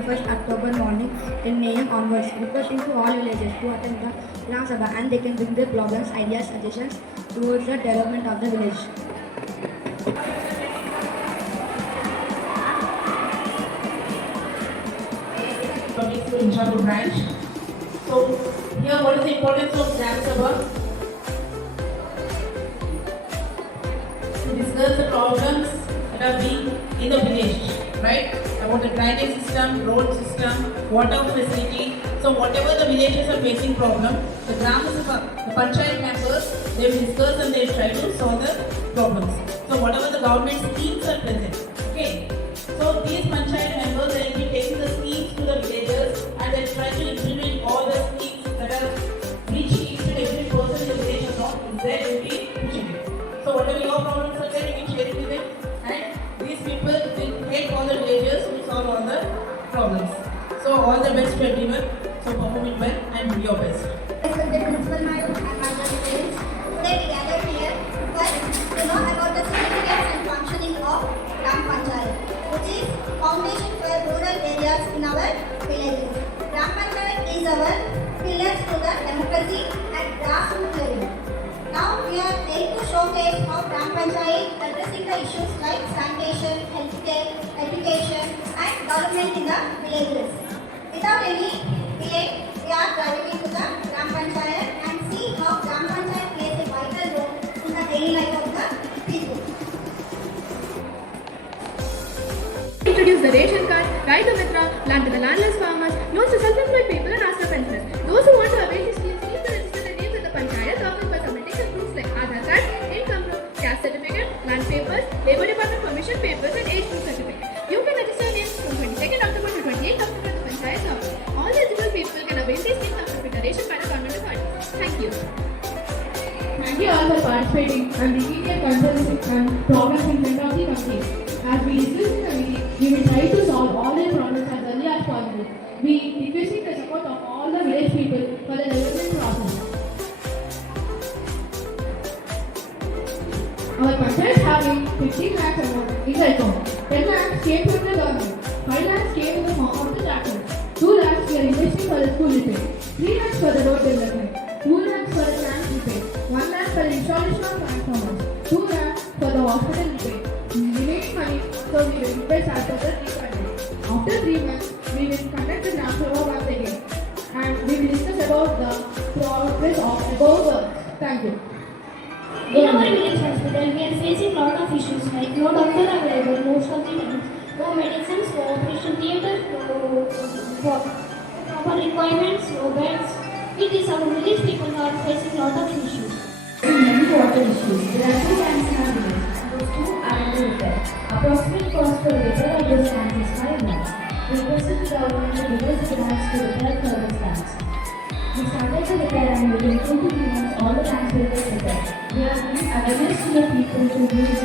21st October morning 10 a.m. onwards, requesting to all villagers to attend the Gram Sabha and they can bring their problems, ideas, suggestions towards the development of the village. In Jaipur branch. So here, what is the importance of Gram Sabha? To discuss the problems that are being in the village, right? About the drainage system, road system, water facility. So whatever the villages are facing problem, the Grama Sabha, the Panchayat members, they will discuss and they will try to solve the problems. So whatever the government schemes are present, okay? So these Panchayat members, they will be taking the schemes to the villagers and they will try to implement all the schemes that are which each and every person in the village or not is there will be pushing it. So whatever your problems are there, you can share it with them and these people will take all the villagers to solve all the problems. So all the best to everyone. So perform it well and do your best. Respected Principal Madam and my students, today we gathered here first to know about the significance and functioning of Grama Panchayat, which is foundation for rural areas in our villages. Grama Panchayat is our pillars to the democracy at grassroots level. Now we are able to showcase how Grama Panchayat addressing the issues like sanitation, healthcare, education and development in the villages. Without any delay, we are driving into the Grama Panchayat and see how Grama Panchayat plays a vital role in the daily life of the people. Introduce the ration card, right to Mitra, land to the landless farmers, loans to self-employed people and Ashram pensioners. Those who want to avail these schemes need to register their names at the Panchayat office by submitting the proofs like Aadhaar card, income proof, caste certificate, land papers, Labour Department permission papers and age proof certificate. You can register names from 22nd October to 28th October at the Panchayat office. All eligible people can avail these schemes after preparation by the government authorities. Thank you. Thank you all for participating and bringing your concerns and problems in front of the committee. As we discuss in the meeting, we will try to solve all their problems as early as possible. We requesting the support of all the village people for the development process. Our Panchayat is having 15 lakhs amount in the account. 10 lakhs came from the government. 5 lakhs came in the form of the tractor. 2 lakhs we are investing for the school repair. 3 lakhs for the road development. 2 lakhs for the tank repair. 1 lakh for the installation of transformers. 2 lakhs for the hospital repair. Remaining money, so we will invest as per the requirement. After 3 months, we will conduct the Gram Sabha once again and we will discuss about the progress of above works. Thank you. In our village hospital, we are facing lot of issues like no doctor available most of the times, no medicines, no operation theatres, no proper requirements, no beds. It is our village people are facing lot of issues. Many water issues. There are 2 tanks in our village. Those 2 are under repair. Approximate cost for repair of those tanks is 5 lakhs. We requested the government to reduce the grants to repair those tanks. We started the repair and within 2 to 3 months all the tanks will get repaired. We are giving awareness to the people to use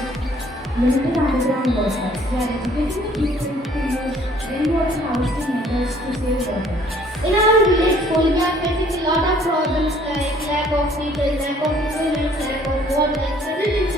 limited underground water. We are educating the people to use rainwater harvesting methods to save water. In our village school, we are facing a lot of problems like lack of teachers, lack of equipment, lack of water, facilities